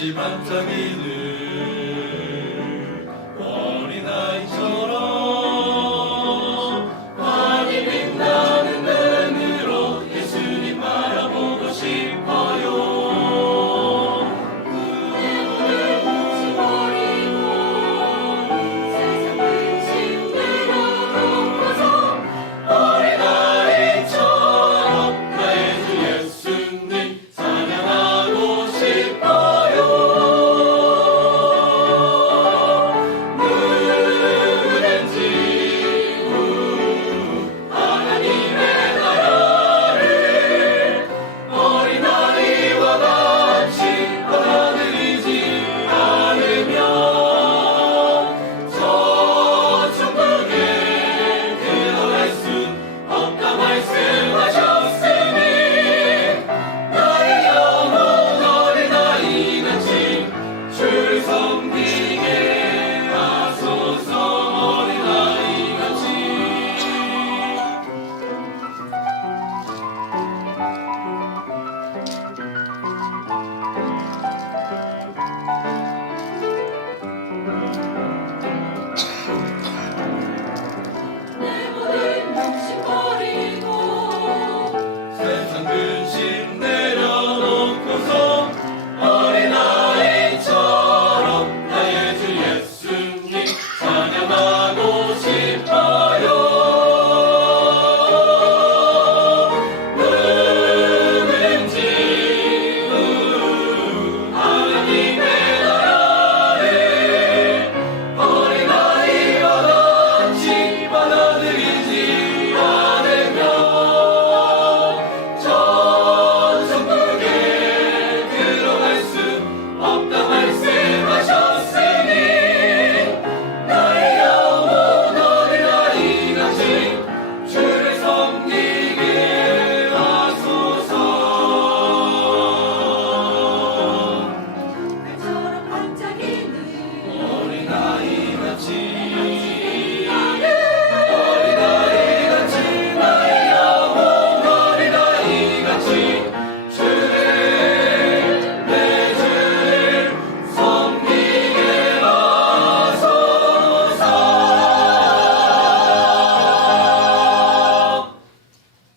같이 반짝이는